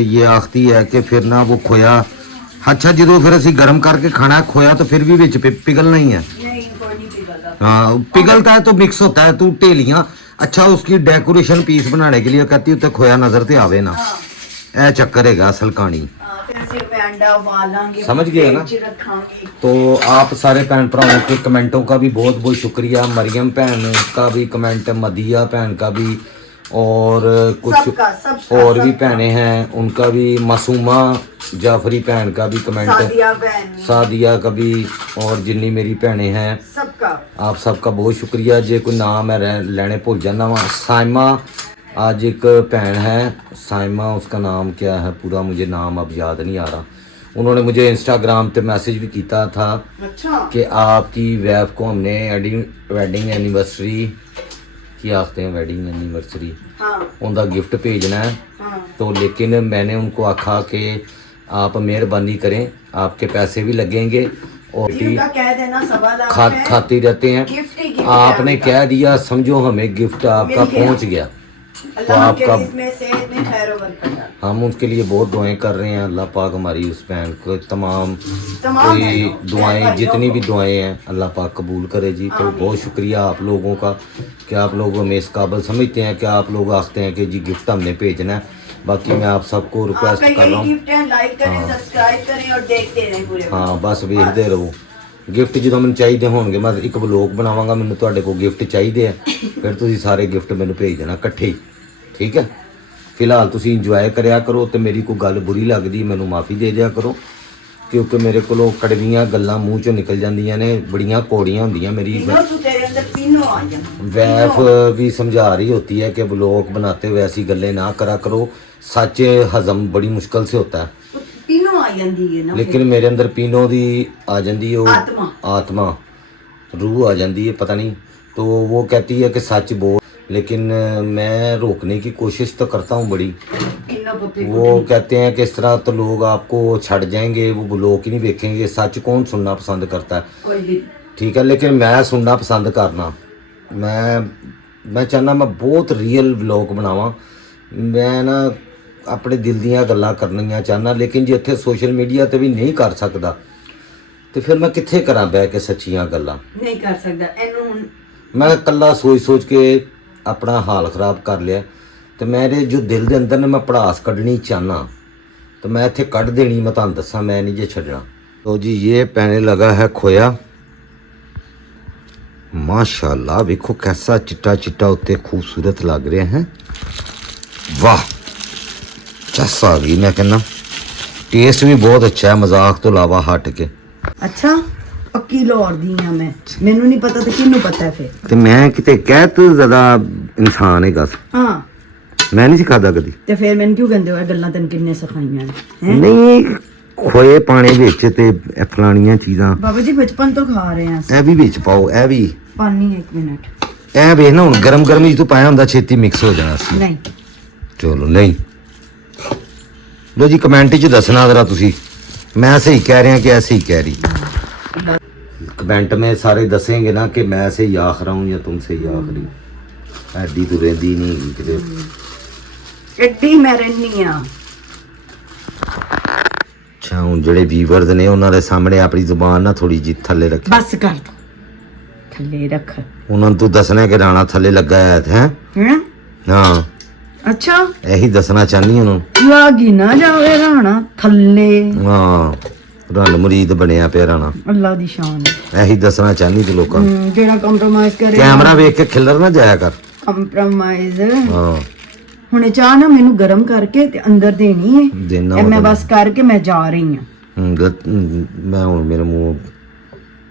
ਇਹ ਆਖਦੀ ਹੈ ਕਿ ਫਿਰ ਨਾ ਉਹ ਖੋਇਆ ਅੱਛਾ ਜਦੋਂ ਫਿਰ ਅਸੀਂ ਗਰਮ ਕਰਕੇ ਖਾਣਾ ਖੋਇਆ ਤਾਂ ਫਿਰ ਵੀ ਵਿੱਚ पिघलना ही है नहीं कोई नहीं पिघलता हाँ पिघलता है तो मिक्स होता है तू ढेलियां अच्छा उसकी डेकोरेशन पीस बनाने के लिए कहती उत्ते खोया नजर ते आवे ना ए चक्कर हैगा असल कहानी फिर से मैं अंडा उबालांगे समझ गए ना? फ्रिज रखांगे। तो आप सारे भैन भराओं के कमेंटों का भी बहुत बहुत शुक्रिया मरियम बहन का भी कमेंट मदिया बहन का भी और कुछ सबका और भी बहनें हैं उनका भी मासूमा जाफरी बहन का भी कमेंट सादिया बहन सादिया का भी और जितनी मेरी बहनें हैं सबका आप सबका बहुत शुक्रिया जे कोई नाम है लेने भूल जाना वहाँ साइमा आज एक बहन है साइमा उसका नाम क्या है पूरा मुझे नाम अब याद नहीं आ रहा उन्होंने मुझे इंस्टाग्राम पे मैसेज भी किया था अच्छा कि आपकी वाइफ को हमने वेडिंग एनिवर्सरी की आखते हैं वेडिंग एनिवर्सरी हाँ उनका गिफ्ट भेजना है हाँ तो लेकिन मैंने उनको आखा कि आप मेहरबानी करें आपके पैसे भी लगेंगे और जी, उनका कह देना 1.25 लाख है। खाते रहते हैं गिफ्ट ही गिफ्ट आपने है कह दिया समझो हमें गिफ्ट आपका मिल गया। पहुंच गया तो अल्लाह आपका के इसमें सेहत में खैर और बरकत हम उसके लिए बहुत दुआएं कर रहे हैं अल्लाह पाक हमारी उस बहन को तमाम तमाम कोई बहनों, दुआएं बहन जितनी भी भाइयों दुआएं हैं अल्लाह पाक कबूल करे जी तो बहुत शुक्रिया आप लोगों का कि आप लोग हमें इस काबिल समझते हैं कि आप लोग आखते हैं कि जी गिफ्ट हमने भेजना है बाकी मैं आप सबको रिक्वेस्ट आपका कर रहा यही हूँ गिफ्ट है लाइक करें सब्सक्राइब करें और देखते रहें पूरे ਹਾਂ ਬਸ ਵੇਖਦੇ ਰਹੋ ਗਿਫਟ ਜਦੋਂ ਮੈਨੂੰ ਚਾਹੀਦੇ ਹੋਣਗੇ ਮੈਂ ਇੱਕ ਵਲੋਗ ਬਣਾਵਾਂਗਾ ਮੈਨੂੰ ਤੁਹਾਡੇ ਕੋਲ ਗਿਫਟ ਚਾਹੀਦੇ ਆ ਫਿਰ ਤੁਸੀਂ ਸਾਰੇ ਗਿਫਟ ਮੈਨੂੰ ਭੇਜ ਦੇਣਾ ਇਕੱਠੇ ਹੀ ਠੀਕ ਹੈ ਫਿਲਹਾਲ ਤੁਸੀਂ ਇੰਜੋਏ ਕਰਿਆ ਕਰੋ ਤੇ ਮੇਰੀ ਕੋਈ ਗੱਲ ਬੁਰੀ ਲੱਗਦੀ ਮੈਨੂੰ ਮਾਫੀ ਦੇ ਦਿਆ ਕਰੋ ਕਿਉਂਕਿ ਮੇਰੇ ਕੋਲੋਂ ਕੜਵੀਆਂ ਗੱਲਾਂ ਮੂੰਹ ਚੋਂ ਨਿਕਲ ਜਾਂਦੀਆਂ ਨੇ ਬੜੀਆਂ ਕੋੜੀਆਂ ਹੁੰਦੀਆਂ ਮੇਰੀ तीनों तो तेरे अंदर तीनों आ जाए वैफ भी समझा रही होती है कि ब्लॉग बनाते हुए ऐसी गल्लें ना करा करो सच हजम बड़ी मुश्किल से होता है तीनों आ जाती है ना लेकिन मेरे अंदर पीनों दी आ जाती है आत्मा। आत्मा रूह आ जाती है पता नहीं तो वो कहती है कि सच बोल लेकिन मैं रोकने की कोशिश तो करता हूँ बड़ी तीनों पुत्री वो कहते हैं कि इस तरह तो लोग आपको छड़ जाएंगे वो ब्लॉग ही नहीं देखेंगे सच कौन सुनना पसंद करता है कोई भी ठीक है लेकिन मैं सुनना पसंद करना मैं चाहना मैं बहुत ਰੀਅਲ ਵਲੌਗ ਬਣਾਵਾਂ ਮੈਂ ਨਾ ਆਪਣੇ ਦਿਲ ਦੀਆਂ ਗੱਲਾਂ ਕਰਨੀਆਂ ਚਾਹਨਾ ਲੇਕਿਨ ਜੇ ਇੱਥੇ ਸੋਸ਼ਲ ਮੀਡੀਆ ਤੇ ਵੀ ਨਹੀਂ ਕਰ ਸਕਦਾ ਤੇ ਫਿਰ ਮੈਂ ਕਿੱਥੇ ਕਰਾਂ ਬਹਿ ਕੇ ਸੱਚੀਆਂ ਗੱਲਾਂ नहीं कर सकता एनू हुन ਮੈਂ ਇਕੱਲਾ ਸੋਚ ਕੇ ਆਪਣਾ ਹਾਲ ਖਰਾਬ ਕਰ ਲਿਆ ਤੇ ਮੇਰੇ ਜੋ ਦਿਲ ਦੇ ਅੰਦਰ ਨੇ ਮੈਂ ਪੜਾਸ ਕੱਢਣੀ ਚਾਹਨਾ ਤੇ ਮੈਂ ਇੱਥੇ ਕੱਢ ਦੇਣੀ ਮੈਂ ਤੁਹਾਨੂੰ ਦੱਸਾਂ ਮੈਂ ਨਹੀਂ ਜੇ ਛੱਡਣਾ तो जी ये पैने लगा है खोया माशाल्लाह देखो कैसा चिट्टा चिट्टा उत्ते खूबसूरत लग रहे हैं वाह चस आ गई मैं कहना टेस्ट भी बहुत अच्छा है मजाक तो अलावा हट के अच्छा पक्की लाहौर दी हां मैं मेनू नहीं पता तो किन्नू पता है फिर ते मैं किते कह तू ज्यादा इंसान है गस हाँ मैं नहीं सिखादा कदी ਤੇ ਫਿਰ ਮੈਨੂੰ ਕਿਉਂ ਕਹਿੰਦੇ ਹੋ ਇਹ ਗੱਲਾਂ ਤੈਨੂੰ ਕਿੰਨੇ ਸਿਖਾਈਆਂ ਨੇ ਹੈਂ? नहीं खोए पाने विच ते ए फलानियां चीज़ां ਬਾਬਾ ਜੀ ਬਚਪਨ ਤੋਂ ਖਾ ਰਹੇ ਹਾਂ ए भी विच पाओ ए भी ਪਾਣੀ 1 ਮਿੰਟ ए ਵੇਖ ਨਾ ਹੁਣ ਗਰਮ ਗਰਮ ਹੀ ਤੂੰ ਪਾਇਆ ਹੁੰਦਾ ਛੇਤੀ ਮਿਕਸ ਹੋ ਜਾਣਾ ਸੀ ਨਹੀਂ ਚਲੋ ਨਹੀਂ ਲੋ ਜੀ ਕਮੈਂਟ 'ਚ ਦੱਸਣਾ ਜ਼ਰਾ ਤੁਸੀਂ ਮੈਂ ਸਹੀ ਕਹਿ ਰਿਹਾ ਕਿ ਐਸੇ ਹੀ ਕਹਿ ਰਹੀ कमेंट में सारे दसेंगे ना कि मैं सही आख रहा हूँ या तुम सही आख रही ਐਡੀ ਤੂੰ ਰਹਿੰਦੀ ਨਹੀਂ ਕਿਤੇ ਐਡੀ ਮੈਂ ਰਹਿਨੀ ਆ ਅੱਛਾ ਹੁਣ ਜਿਹੜੇ ਵੀਵਰਸ ਨੇ ਉਹਨਾਂ ਦੇ ਸਾਹਮਣੇ ਆਪਣੀ ਜ਼ੁਬਾਨ ਨਾ ਥੋੜੀ ਜਿਹੀ ਥੱਲੇ ਰੱਖ ਬਸ ਕਰ ਦੋ ਥੱਲੇ ਰੱਖ ਉਹਨਾਂ ਨੂੰ ਤੂੰ ਦੱਸਣਾ ਕਿ ਰਾਣਾ ਥੱਲੇ ਲੱਗਾ ਹੈ ਹੈ ਹਾਂ ਅੱਛਾ ਇਹੀ ਦੱਸਣਾ ਚਾਹਨੀ ਉਹਨਾਂ ਨੂੰ ਲਾਗੀ ਨਾ ਜਾਵੇ ਰਾਣਾ ਥੱਲੇ ਹਾਂ ਰਣ ਮੁਰੀਦ ਬਣਿਆ ਪਿਆ ਰਾਣਾ ਅੱਲਾ ਦੀ ਸ਼ਾਨ ਹੈ ਇਹੀ ਦੱਸਣਾ ਚਾਹਨੀ ਤੂੰ ਲੋਕਾਂ ਨੂੰ ਜਿਹੜਾ ਕੰਪਰੋਮਾਈਜ਼ ਕਰੇ ਕੈਮਰਾ ਵੇਖ ਕੇ ਖਿੱਲਰ ਨਾ ਜਾਇਆ ਕਰ ਕੰਪਰੋਮਾਈਜ਼ ਹਾਂ ਹੁਣੇ ਚਾਹ ਨਾ ਮੈਨੂੰ ਗਰਮ ਕਰਕੇ ਤੇ ਅੰਦਰ ਦੇਣੀ ਹੈ ਦੇਣਾ ਤੇ ਮੈਂ ਬਸ ਕਰਕੇ ਮੈਂ ਜਾ ਰਹੀ ਹਾਂ ਮੈਂ ਹੁਣ ਮੇਰੇ ਮੂੰਹ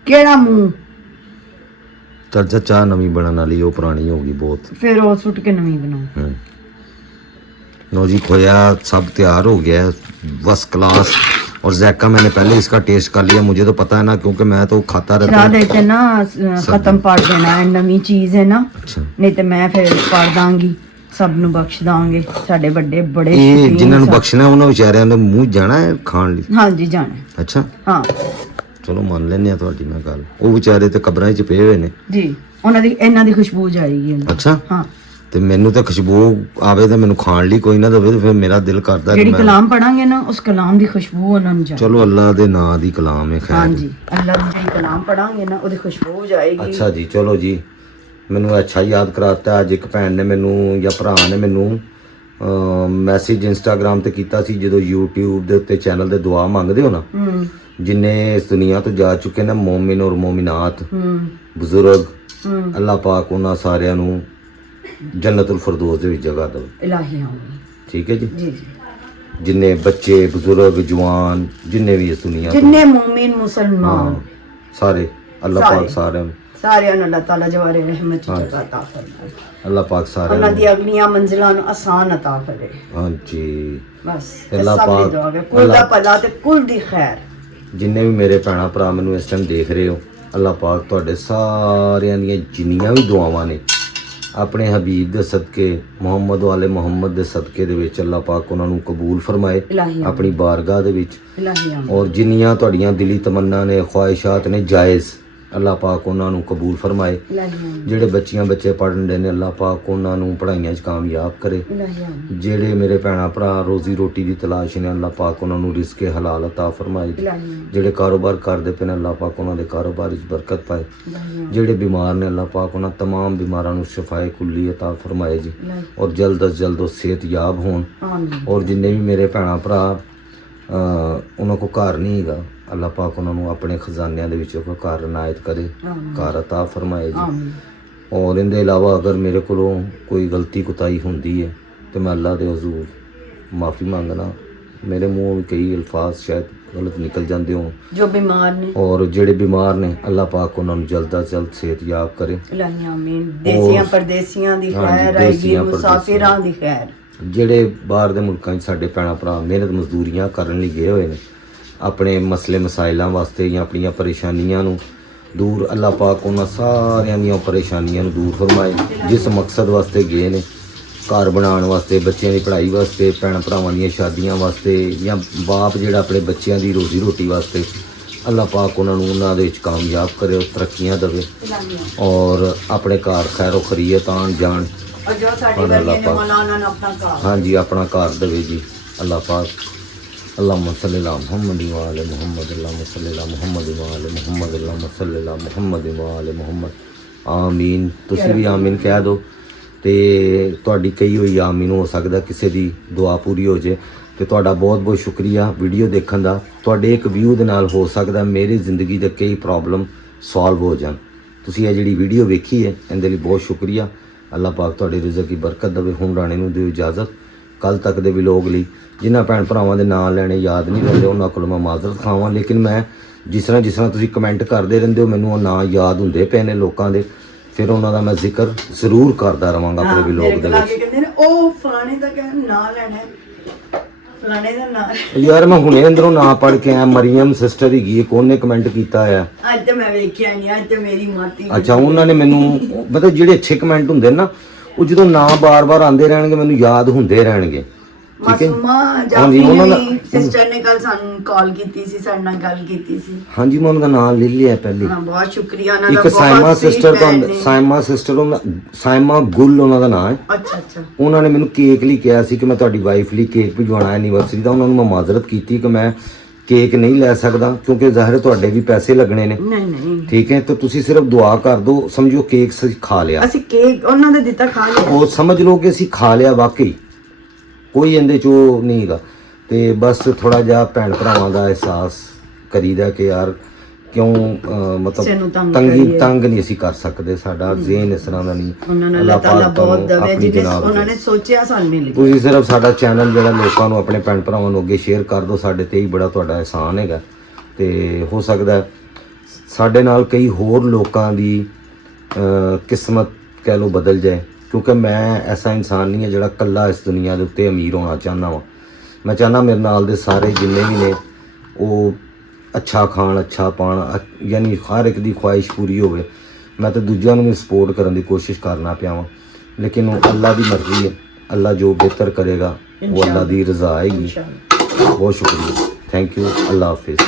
ਕਿਹੜਾ ਮੂੰਹ ਚੱਲ ਚਾਹ ਨਵੀਂ ਬਣਨ ਵਾਲੀ ਉਹ ਪੁਰਾਣੀ ਹੋ ਗਈ ਬਹੁਤ ਫਿਰ ਉਹ ਸੁੱਟ ਕੇ ਨਵੀਂ ਬਣਾਓ लो जी खोया सब तैयार हो गया है बस क्लास और जैका मैंने पहले इसका टेस्ट कर लिया मुझे तो पता है ना क्योंकि मैं तो खाता रहता ਸ਼ਰਾਧ ਤੇ ਨਾ ਖਤਮ ਪੜ ਦੇਣਾ ਹੈ ਨਵੀਂ ਚੀਜ਼ ਹੈ ਨਾ अच्छा ਨਹੀਂ ਤੇ ਮੈਂ ਫਿਰ ਪੜ ਦਾਂਗੀ ਸਭ ਨੂੰ ਬਖਸ਼ ਦਾਂਗੇ ਸਾਡੇ ਵੱਡੇ ਬੜੇ ਇਹ ਸ਼ੌਕੀਨ ਜਿਨ੍ਹਾਂ ਨੂੰ ਸਨ। ਬਖਸ਼ਣਾ ਉਹਨਾਂ ਵਿਚਾਰਿਆਂ ਦੇ ਮੂੰਹ ਜਾਣਾ ਹੈ ਖਾਣ ਲਈ ਹਾਂਜੀ ਜਾਣਾ ਅੱਛਾ ਹਾਂ ਚਲੋ ਮੰਨ ਲੈਨੇ ਆ ਤੁਹਾਡੀ ਮੈਂ ਗੱਲ ਉਹ ਵਿਚਾਰੇ ਤੇ ਕਬਰਾਂ 'ਚ ਪਏ ਹੋਏ ਨੇ ਜੀ ਉਹਨਾਂ ਦੀ ਇਹਨਾਂ ਦੀ ਖੁਸ਼ਬੂ ਜਾਏਗੀ ਉਹਨਾਂ ਦੀ। ਅੱਛਾ ਹਾਂ ਤੇ ਮੈਨੂੰ ਤਾਂ ਖੁਸ਼ਬੂ ਆਵੇ ਤਾਂ ਮੈਨੂੰ ਖਾਣ ਲਈ ਕੋਈ ਨਾ ਦੇਵੇ ਤੇ ਫਿਰ ਮੇਰਾ ਦਿਲ ਕਰਦਾ ਕਿ ਜਿਹੜੀ ਮੈਂ ਕਲਾਮ ਪੜਾਂਗੇ ਨਾ ਉਸ ਕਲਾਮ ਦੀ ਖੁਸ਼ਬੂ ਉਹਨਾਂ ਨੂੰ ਜਾਏ। ਚਲੋ ਅੱਲਾ ਦੇ ਨਾਂ ਦੀ ਕਲਾਮ ਹੈ ਖੈਰ। ਹਾਂਜੀ, ਅੱਲਾ ਦੀ ਜਿਹੜੀ ਕਲਾਮ ਪੜਾਂਗੇ ਨਾ ਉਹਦੀ ਖੁਸ਼ਬੂ ਜਾਏਗੀ। ਅੱਛਾ ਜੀ, ਚਲੋ ਜੀ, ਮੈਨੂੰ ਅੱਛਾ ਯਾਦ ਕਰਾਤਾ। ਅੱਜ ਇੱਕ ਭੈਣ ਨੇ ਮੈਨੂੰ ਜਾਂ ਭਰਾ ਨੇ ਮੈਨੂੰ ਮੈਸੇਜ ਇੰਸਟਾਗ੍ਰਾਮ ਤੇ ਕੀਤਾ ਸੀ, ਜਦੋਂ YouTube ਦੇ ਉੱਤੇ ਚੈਨਲ ਦੇ ਦੁਆ ਮੰਗਦੇ ਹੋ ਨਾ, ਜਿੰਨੇ ਇਸ ਦੁਨੀਆ ਤੋਂ ਜਾ ਚੁੱਕੇ ਨੇ ਮੋਮਿਨ ਔਰ ਮੋਮਿਨਾਤ ਬਜ਼ੁਰਗ, ਅੱਲਾ ਪਾਕ ਉਹਨਾਂ ਸਾਰਿਆਂ ਨੂੰ ਜੰਨਤੁਲ ਫਿਰਦੌਸ ਦੇ ਵਿੱਚ ਜਗ੍ਹਾ ਦੇਵੇ। ਇਲਾਹੀ ਆਮੀਨ। ਠੀਕ ਹੈ ਜੀ। ਜੀ ਜੀ। ਜਿੰਨੇ ਬੱਚੇ ਬਜ਼ੁਰਗ ਜਵਾਨ ਜਿੰਨੇ ਵੀ ਇਸ ਦੁਨੀਆ ਤੋਂ, ਜਿੰਨੇ ਮੂਮਿਨ ਮੁਸਲਮਾਨ ਸਾਰੇ ਅੱਲਾ ਪਾਕ ਸਾਰਿਆਂ ਨੂੰ ਅੱਲਾਹ ਤਾਲਾ ਜਵਾਰੇ ਰਹਿਮਤ ਦੀ ਜਗ੍ਹਾ عطا ਫਰਮਾਏ। ਅੱਲਾ ਪਾਕ ਸਾਰਿਆਂ ਉਹਨਾਂ ਨੂੰ ਦੀ ਅਗਲੀਆਂ ਮੰਜ਼ਿਲਾਂ ਨੂੰ ਆਸਾਨ عطا ਕਰੇ। ਹਾਂਜੀ, ਬਸ ਅੱਲਾ ਸਭ ਦੀ ਪਾਕ ਦੁਆ ਹੈ, ਕੁਲ ਦਾ ਭਲਾ ਤੇ ਕੁਲ ਦੀ ਖੈਰ। ਜਿੰਨੇ ਵੀ ਮੇਰੇ ਭੈਣਾਂ ਭਰਾ ਮੈਨੂੰ ਇਸ ਟਾਈਮ ਦੇਖ ਰਹੇ ਹੋ, ਅੱਲਾ ਪਾਕ ਤੁਹਾਡੇ ਸਾਰਿਆਂ ਦੀਆਂ ਜਿੰਨੀਆਂ ਵੀ ਦੁਆਵਾਂ ਨੇ ਆਪਣੇ ਹਬੀਬ ਦੇ ਸਦਕੇ, ਮੁਹੰਮਦ ਵਾਲੇ ਮੁਹੰਮਦ ਦੇ ਸਦਕੇ ਦੇ ਵਿੱਚ ਅੱਲਾ ਪਾਕ ਉਹਨਾਂ ਨੂੰ ਕਬੂਲ ਫਰਮਾਏ ਇਲਾਹੀ ਆਪਣੀ ਬਾਰਗਾਹ ਦੇ ਵਿੱਚ। ਇਲਾਹੀ ਆਮੀਨ। ਔਰ ਜਿੰਨੀਆਂ ਤੁਹਾਡੀਆਂ ਦਿਲੀ ਤਮੰਨਾ ਨੇ, ਖਵਾਹਿਸ਼ਾਤ ਨੇ ਜਾਇਜ਼, ਅੱਲਾ ਪਾਕ ਉਹਨਾਂ ਨੂੰ ਕਬੂਲ ਫਰਮਾਏ। ਇਲਾਹੀ ਆਮੀਨ। ਜਿਹੜੇ ਬੱਚੇ ਪੜ੍ਹਨ ਦੇ ਨੇ, ਅੱਲਾ ਪਾਕ ਉਹਨਾਂ ਨੂੰ ਪੜ੍ਹਾਈਆਂ 'ਚ ਕਾਮਯਾਬ ਕਰੇ। ਇਲਾਹੀ ਆਮੀਨ। ਜਿਹੜੇ ਮੇਰੇ ਭੈਣਾਂ ਭਰਾ ਰੋਜ਼ੀ ਰੋਟੀ ਦੀ ਤਲਾਸ਼ ਨੇ, ਅੱਲਾ ਪਾਕ ਉਹਨਾਂ ਨੂੰ ਰਿਜ਼ਕੇ ਹਲਾਲ ਅਤਾ ਫਰਮਾਏ। ਇਲਾਹੀ ਆਮੀਨ। ਜਿਹੜੇ ਕਾਰੋਬਾਰ ਕਰਦੇ ਪਏ ਨੇ, ਅੱਲਾ ਪਾਕ ਉਹਨਾਂ ਦੇ ਕਾਰੋਬਾਰ ਵਿੱਚ ਬਰਕਤ ਪਾਏ। ਜਿਹੜੇ ਬਿਮਾਰ ਨੇ, ਅੱਲਾ ਪਾਕ ਉਹਨਾਂ तमाम ਬਿਮਾਰਾਂ ਨੂੰ ਸ਼ਿਫਾਏ ਕੁੱਲੀ ਅਤਾ ਫਰਮਾਏ ਜੀ। ਔਰ ਜਲਦ ਅਜ਼ ਜਲਦ ਉਹ ਸਿਹਤਯਾਬ ਹੋਣ। ਆਮੀਨ। ਔਰ ਜਿੰਨੇ ਵੀ ਮੇਰੇ ਭੈਣਾਂ ਭਰਾ ਉਹਨਾਂ ਕੋ ਘਰ ਨਹੀਂ ਹੈਗਾ, ਅੱਲਾ ਪਾਕ ਉਹਨਾਂ ਨੂੰ ਆਪਣੇ ਖਜ਼ਾਨਿਆਂ ਦੇ ਵਿੱਚੋਂ ਕੋਈ ਘਰ ਇਨਾਇਤ ਕਰੇ, ਘਰ ਅਤਾ ਫਰਮਾਏ ਜੀ। ਆਮੀਨ। ਔਰ ਇਹਦੇ ਇਲਾਵਾ ਅਗਰ ਮੇਰੇ ਕੋਲੋਂ ਕੋਈ ਗਲਤੀ ਕੁਤਾਈ ਹੁੰਦੀ ਹੈ ਤੇ ਮੈਂ ਅੱਲਾ ਦੇ ਹਜ਼ੂਰ ਮਾफ़ी ਮੰਗਣਾ। ਮੇਰੇ ਮੂੰਹੋਂ ਵੀ ਕਈ ਅਲਫਾਜ਼ ਸ਼ਾਇਦ ਗਲਤ ਨਿਕਲ ਜਾਂਦੇ ਹੋਣ। ਜੋ ਬਿਮਾਰ ਨੇ, ਔਰ ਜਿਹੜੇ ਬਿਮਾਰ ਨੇ, ਅੱਲਾ ਪਾਕ ਉਹਨਾਂ ਨੂੰ ਜਲਦ ਤੋਂ ਜਲਦ ਸਿਹਤਯਾਬ ਕਰੇ। ਇਲਾਹੀ ਆਮੀਨ। ਦੇਸੀਆਂ ਪਰਦੇਸੀਆਂ ਦੀ ਖੈਰ ਆਏਗੀ, ਦੇਸੀਆਂ ਮੁਸਾਫਿਰਾਂ ਦੀ ਖੈਰ। ਜਿਹੜੇ ਬਾਹਰ ਦੇ ਮੁਲਕਾਂ 'ਚ ਸਾਡੇ ਭੈਣਾਂ ਭਰਾ ਮਿਹਨਤ ਮਜ਼ਦੂਰੀਆਂ ਕਰਨ ਲਈ ਗਏ ਹੋਏ ਨੇ, ਆਪਣੇ ਮਸਲੇ ਮਸਾਇਲਾਂ ਵਾਸਤੇ ਜਾਂ ਆਪਣੀਆਂ ਪਰੇਸ਼ਾਨੀਆਂ ਨੂੰ ਦੂਰ, ਅੱਲਾ ਪਾਕ ਉਹਨਾਂ ਸਾਰਿਆਂ ਦੀਆਂ ਪਰੇਸ਼ਾਨੀਆਂ ਨੂੰ ਦੂਰ ਫਰਮਾਏ। ਜਿਸ ਮਕਸਦ ਵਾਸਤੇ ਗਏ ਨੇ, ਘਰ ਬਣਾਉਣ ਵਾਸਤੇ, ਬੱਚਿਆਂ ਦੀ ਪੜ੍ਹਾਈ ਵਾਸਤੇ, ਭੈਣ ਭਰਾਵਾਂ ਦੀਆਂ ਸ਼ਾਦੀਆਂ ਵਾਸਤੇ, ਜਾਂ ਬਾਪ ਜਿਹੜਾ ਆਪਣੇ ਬੱਚਿਆਂ ਦੀ ਰੋਜ਼ੀ ਰੋਟੀ ਵਾਸਤੇ, ਅੱਲਾ ਪਾਕ ਉਹਨਾਂ ਨੂੰ ਉਹਨਾਂ ਦੇ ਵਿੱਚ ਕਾਮਯਾਬ ਕਰੇ, ਤਰੱਕੀਆਂ ਦੇਵੇ ਔਰ ਆਪਣੇ ਘਰ ਖੈਰੋ ਖਰੀਅਤ ਆਉਣ ਜਾਣ। ਜੋ ਸਾਡੇ ਵਰਗੇ ਨੇ ਮੌਲਾਨਾ ਨੂੰ ਆਪਣਾ ਘਰ, ਹਾਂਜੀ, ਆਪਣਾ ਘਰ ਦੇਵੇ ਜੀ ਅੱਲਾ ਪਾਕ। अल्लाहुम्मा सल्ली अला मुहम्मद व आले मुहम्मद, अल्लाहुम्मा सल्ली अला मुहम्मद व आले मुहम्मद, अल्लाहुम्मा सल्ली अला मुहम्मद व आले मुहम्मद। ਆਮੀਨ। ਤੁਸੀਂ ਵੀ ਆਮੀਨ ਕਹਿ ਦਿਓ ਤੇ ਤੁਹਾਡੀ ਕਹੀ ਹੋਈ ਆਮੀਨ ਹੋ ਸਕਦਾ ਕਿਸੇ ਦੀ ਦੁਆ ਪੂਰੀ ਹੋ ਜੇ। ਤੇ ਤੁਹਾਡਾ ਬਹੁਤ ਬਹੁਤ ਸ਼ੁਕਰੀਆ ਵੀਡੀਓ ਦੇਖਣ ਦਾ। ਤੁਹਾਡੇ ਇੱਕ ਵਿਊ ਦੇ ਨਾਲ ਹੋ ਸਕਦਾ ਮੇਰੀ ਜ਼ਿੰਦਗੀ ਦੇ ਕਈ ਪ੍ਰੋਬਲਮ ਸੋਲਵ ਹੋ ਜਾਣ। ਤੁਸੀਂ ਇਹ ਜਿਹੜੀ ਵੀਡੀਓ ਵੇਖੀ ਹੈ ਇਹਦੇ ਲਈ ਬਹੁਤ ਸ਼ੁਕਰੀਆ। ਅੱਲਾਹ ਪਾਕ ਤੁਹਾਡੇ ਰਿਜ਼ਕ ਦੀ ਬਰਕਤ ਦੇਵੇ। ਹੁਣ ਰਾਣੇ ਨੂੰ ਦਿਓ ਇਜਾਜ਼ਤ। ਕੱਲ ਤੱਕ ਦੇ ਵਲੋਗ ਲਈ ਜਿਨ੍ਹਾਂ ਭੈਣ ਭਰਾਵਾਂ ਦੇ ਨਾਂ ਲੈਣੇ ਯਾਦ ਨਹੀਂ ਰਹਿੰਦੇ ਉਹਨਾਂ ਕੋਲ ਮੈਂ ਮਾਜ਼ਰਤ ਖਾਵਾਂ, ਲੇਕਿਨ ਮੈਂ ਜਿਸ ਤਰ੍ਹਾਂ ਤੁਸੀਂ ਕਮੈਂਟ ਕਰਦੇ ਰਹਿੰਦੇ ਹੋ ਮੈਨੂੰ ਉਹ ਨਾਂ ਯਾਦ ਹੁੰਦੇ ਪਏ ਨੇ ਲੋਕਾਂ ਦੇ, ਫਿਰ ਉਹਨਾਂ ਦਾ ਮੈਂ ਜ਼ਿਕਰ ਜ਼ਰੂਰ ਕਰਦਾ ਰਵਾਂਗਾ ਆਪਣੇ ਵਲੋਗ ਦੇ ਵਿੱਚ। ਕਹਿੰਦੇ ਨੇ ਉਹ ਫਲਾਣੇ ਦਾ ਨਾਂ ਲੈਣਾ, ਫਲਾਣੇ ਦਾ ਨਾਂ। ਯਾਰ ਮੈਂ ਹੁਣੇ ਅੰਦਰੋਂ ਨਾਂ ਪੜ੍ਹ ਕੇ ਆਇਆ, ਮਰੀਮ ਸਿਸਟਰ ਹੈਗੀ, ਕੋਨੇ ਕਮੈਂਟ ਕੀਤਾ ਆ। ਅੱਜ ਤਾਂ ਮੈਂ ਵੇਖਿਆ ਨਹੀਂ, ਅੱਜ ਤਾਂ ਮੇਰੀ ਮਾਤੀ। ਅੱਛਾ, ਉਹਨਾਂ ਨੇ ਮੈਨੂੰ ਮਤਲਬ ਜਿਹੜੇ ਅੱਛੇ ਕਮੈਂਟ ਹੁੰਦੇ ਨਾ ਉਹ ਜਦੋਂ ਨਾਂ ਬਾਰ-ਬਾਰ ਆਉਂਦੇ ਰਹਿਣਗੇ ਮੈਨੂੰ ਯਾਦ ਹੁੰਦੇ ਰਹਿਣਗੇ। ਮਾਸੂਮਾ ਜਾਫੀ ਨੇ ਸਿਸਟਰ ਨੇ ਕੱਲ ਸਾਨੂੰ ਕਾਲ ਕੀਤੀ ਸੀ, ਸਾਡੇ ਨਾਲ ਗੱਲ ਕੀਤੀ ਸੀ। ਹਾਂਜੀ, ਮੈਂ ਉਹਨਾਂ ਦਾ ਨਾਮ ਲੈ ਲਿਆ ਪਹਿਲੇ। ਹਾਂ, ਬਹੁਤ ਸ਼ੁਕਰੀਆ ਉਹਨਾਂ ਦਾ। ਇੱਕ ਸਾਇਮਾ ਸਿਸਟਰ ਦਾ, ਸਾਇਮਾ ਸਿਸਟਰ, ਸਾਇਮਾ ਗੁੱਲ ਉਹਨਾਂ ਦਾ ਨਾਮ ਹੈ। ਅੱਛਾ ਅੱਛਾ। ਉਹਨਾਂ ਨੇ ਮੈਨੂੰ ਕੇਕ ਲਈ ਕਿਹਾ ਸੀ ਕਿ ਮੈਂ ਤੁਹਾਡੀ ਵਾਈਫ ਲਈ ਕੇਕ ਭਿਜਵਾਉਣਾ ਐਨੀਵਰਸਰੀ ਦਾ। ਉਹਨਾਂ ਨੂੰ ਮੈਂ ਮਾਜ਼ਰਤ ਕੀਤੀ ਕਿ ਮੈਂ ਕੇਕ ਨਹੀਂ ਲੈ ਸਕਦਾ ਕਿਉਂਕਿ ਜ਼ਾਹਿਰ ਤੁਹਾਡੇ ਵੀ ਪੈਸੇ ਲੱਗਣੇ ਨੇ। ਨਹੀਂ ਠੀਕ ਹੈ, ਤਾਂ ਤੁਸੀਂ ਸਿਰਫ ਦੁਆ ਕਰ ਦਿਓ। ਸਮਝੋ ਕੇਕ ਅਸੀਂ ਖਾ ਲਿਆ, ਅਸੀਂ ਕੇਕ ਉਹਨਾਂ ਦਾ ਦਿੱਤਾ ਖਾ ਲਿਆ, ਉਹ ਸਮਝ ਲਓ ਕਿ ਅਸੀਂ ਖਾ ਲਿਆ ਵਾਕਈ, ਕੋਈ ਇਹਦੇ 'ਚ ਉਹ ਨਹੀਂ ਹੈਗਾ। ਤੇ ਬਸ ਥੋੜਾ ਜਿਹਾ ਭੈਣ ਭਰਾਵਾਂ ਦਾ ਅਹਿਸਾਸ ਕਰੀਦਾ ਕਿ ਯਾਰ ਕਿਉਂ ਮਤਲਬ ਤੰਗ ਨਹੀਂ ਅਸੀਂ ਕਰ ਸਕਦੇ, ਸਾਡਾ ਜ਼ੇਨ ਇਸ ਤਰ੍ਹਾਂ ਦਾ ਨਹੀਂ। ਅੱਲਾਹ ਤਾਲਾ ਬਹੁਤ ਦਵੇ ਜਿਹਨੇ ਉਹਨਾਂ ਨੇ ਸੋਚਿਆ ਸਾਨੂੰ ਮਿਲ ਗਿਆ। ਤੁਸੀਂ ਸਿਰਫ ਸਾਡਾ ਚੈਨਲ ਜਿਹੜਾ ਲੋਕਾਂ ਨੂੰ, ਆਪਣੇ ਭੈਣ ਭਰਾਵਾਂ ਨੂੰ ਅੱਗੇ ਸ਼ੇਅਰ ਕਰ ਦਿਓ, ਸਾਡੇ ਤੇ ਹੀ ਬੜਾ ਤੁਹਾਡਾ ਅਹਿਸਾਨ ਹੈਗਾ। ਤੇ ਹੋ ਸਕਦਾ ਸਾਡੇ ਨਾਲ ਕਈ ਹੋਰ ਲੋਕਾਂ ਦੀ ਕਿਸਮਤ ਕਹਿ ਲਓ ਬਦਲ ਜਾਏ, ਕਿਉਂਕਿ ਮੈਂ ਐਸਾ ਇਨਸਾਨ ਨਹੀਂ ਹੈ ਜਿਹੜਾ ਇਕੱਲਾ ਇਸ ਦੁਨੀਆ ਦੇ ਉੱਤੇ ਅਮੀਰ ਹੋਣਾ ਚਾਹੁੰਦਾ ਵਾਂ। ਮੈਂ ਚਾਹੁੰਦਾ ਮੇਰੇ ਨਾਲ ਦੇ ਸਾਰੇ ਜਿੰਨੇ ਵੀ ਨੇ ਉਹ ਅੱਛਾ ਖਾਣ, ਅੱਛਾ ਪਾਣ, ਯਾਨੀ ਹਰ ਇੱਕ ਦੀ ਖੁਆਇਸ਼ ਪੂਰੀ ਹੋਵੇ। ਮੈਂ ਤਾਂ ਦੂਜਿਆਂ ਨੂੰ ਵੀ ਸਪੋਰਟ ਕਰਨ ਦੀ ਕੋਸ਼ਿਸ਼ ਕਰਨਾ ਪਿਆ ਵਾਂ, ਲੇਕਿਨ ਉਹ ਅੱਲਾ ਦੀ ਮਰਜ਼ੀ ਹੈ। ਅੱਲਾ ਜੋ ਬਿਹਤਰ ਕਰੇਗਾ ਉਹ ਅੱਲਾ ਦੀ ਰਜ਼ਾ ਆਏਗੀ। ਬਹੁਤ ਸ਼ੁਕਰੀਆ, ਥੈਂਕ ਯੂ, ਅੱਲਾ ਹਾਫਿਜ਼।